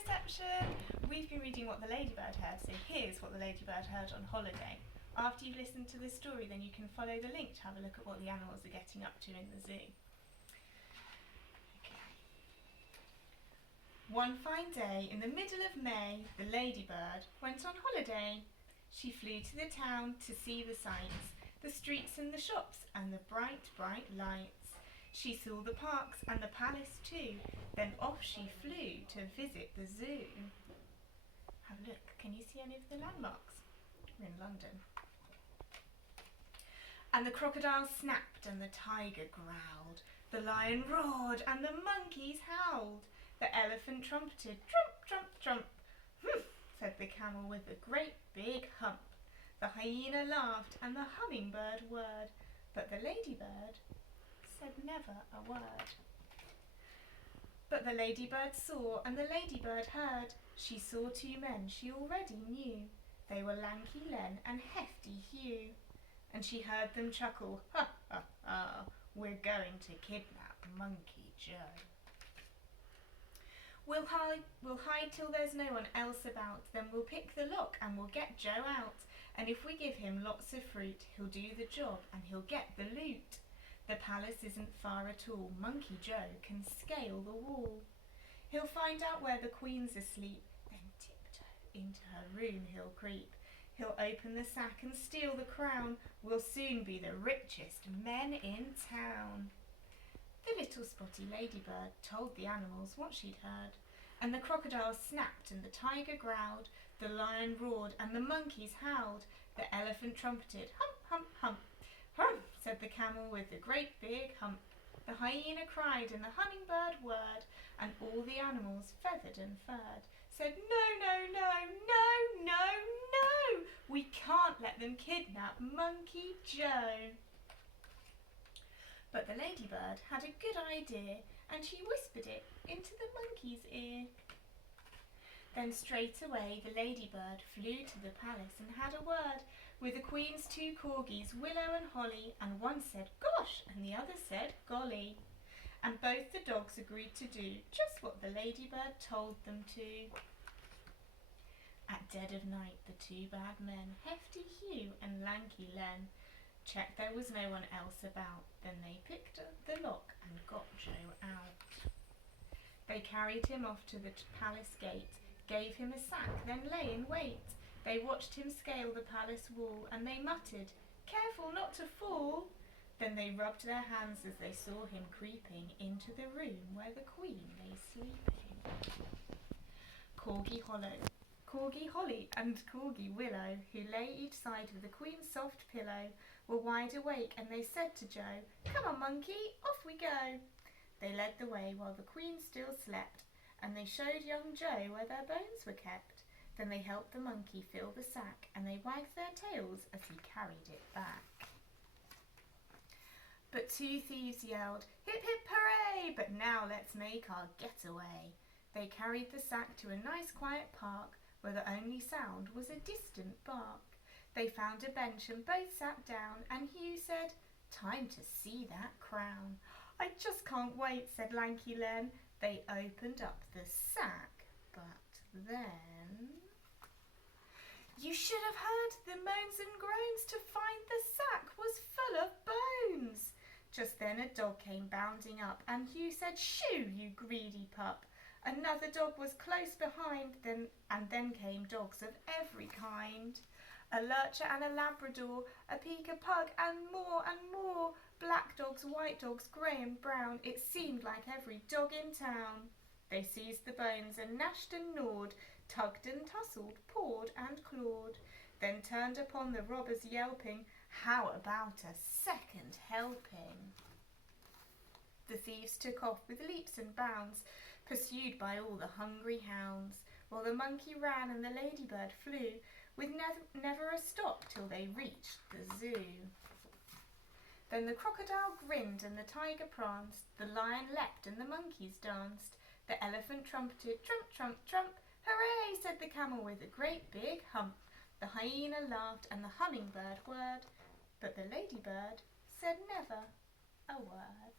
reception! We've been reading What the Ladybird Heard, so here's what the ladybird heard on holiday. After you've listened to this story, then you can follow the link to have a look at what the animals are getting up to in the zoo. Okay. One fine day in the middle of May, the ladybird went on holiday. She flew to the town to see the sights, the streets and the shops and the bright, bright lights. She saw the parks and the palace too, then off she flew to visit the zoo. Have a look, can you see any of the landmarks? We're in London. And the crocodile snapped and the tiger growled, the lion roared and the monkeys howled, the elephant trumpeted, trump, trump, trump. Humph, said the camel with a great big hump. The hyena laughed and the hummingbird whirred, but the ladybird said never a word. But the ladybird saw and the ladybird heard. She saw two men she already knew. They were Lanky Len and Hefty Hugh. And she heard them chuckle, ha ha ha, we're going to kidnap Monkey Joe. We'll hide till there's no one else about, then we'll pick the lock and we'll get Joe out. And if we give him lots of fruit, he'll do the job and he'll get the loot. The palace isn't far at all, Monkey Joe can scale the wall. He'll find out where the queen's asleep, then tiptoe into her room he'll creep. He'll open the sack and steal the crown, we'll soon be the richest men in town. The little spotty ladybird told the animals what she'd heard, and the crocodile snapped and the tiger growled, the lion roared and the monkeys howled, the elephant trumpeted, hump, hump, hump. Humph, said the camel with the great big hump. The hyena cried and the hummingbird whirred, and all the animals, feathered and furred, said, no, no, no, no, no, no! We can't let them kidnap Monkey Joe. But the ladybird had a good idea, and she whispered it into the monkey's ear. Then straight away the ladybird flew to the palace and had a word with the queen's two corgis, Willow and Holly, and one said, gosh, and the other said, golly. And both the dogs agreed to do just what the ladybird told them to. At dead of night the two bad men, Hefty Hugh and Lanky Len, checked there was no one else about. Then they picked up the lock and got Joe out. They carried him off to the palace gate, gave him a sack, then lay in wait. They watched him scale the palace wall, and they muttered, careful not to fall. Then they rubbed their hands as they saw him creeping into the room where the queen lay sleeping. Corgi Holly and Corgi Willow, who lay each side of the queen's soft pillow, were wide awake, and they said to Joe, come on, monkey, off we go. They led the way while the queen still slept, and they showed young Joe where their bones were kept. Then they helped the monkey fill the sack, and they wagged their tails as he carried it back. But two thieves yelled, hip hip hooray, but now let's make our getaway. They carried the sack to a nice quiet park, where the only sound was a distant bark. They found a bench and both sat down, and Hugh said, time to see that crown. I just can't wait, said Lanky Len. They opened up the sack, but then... You should have heard the moans and groans to find the sack was full of bones. Just then a dog came bounding up, and Hugh said, shoo, you greedy pup. Another dog was close behind, and then came dogs of every kind. A lurcher and a labrador, a peaker pug, and more. Black dogs, white dogs, grey and brown, it seemed like every dog in town. They seized the bones and gnashed and gnawed, tugged and tussled, pawed and clawed, then turned upon the robbers yelping, how about a second helping? The thieves took off with leaps and bounds, pursued by all the hungry hounds, while the monkey ran and the ladybird flew, with never a stop till they reached the zoo. Then the crocodile grinned and the tiger pranced, the lion leapt and the monkeys danced, the elephant trumpeted, trump, trump, trump, hooray, said the camel with a great big hump, the hyena laughed and the hummingbird whirred, but the ladybird said never a word.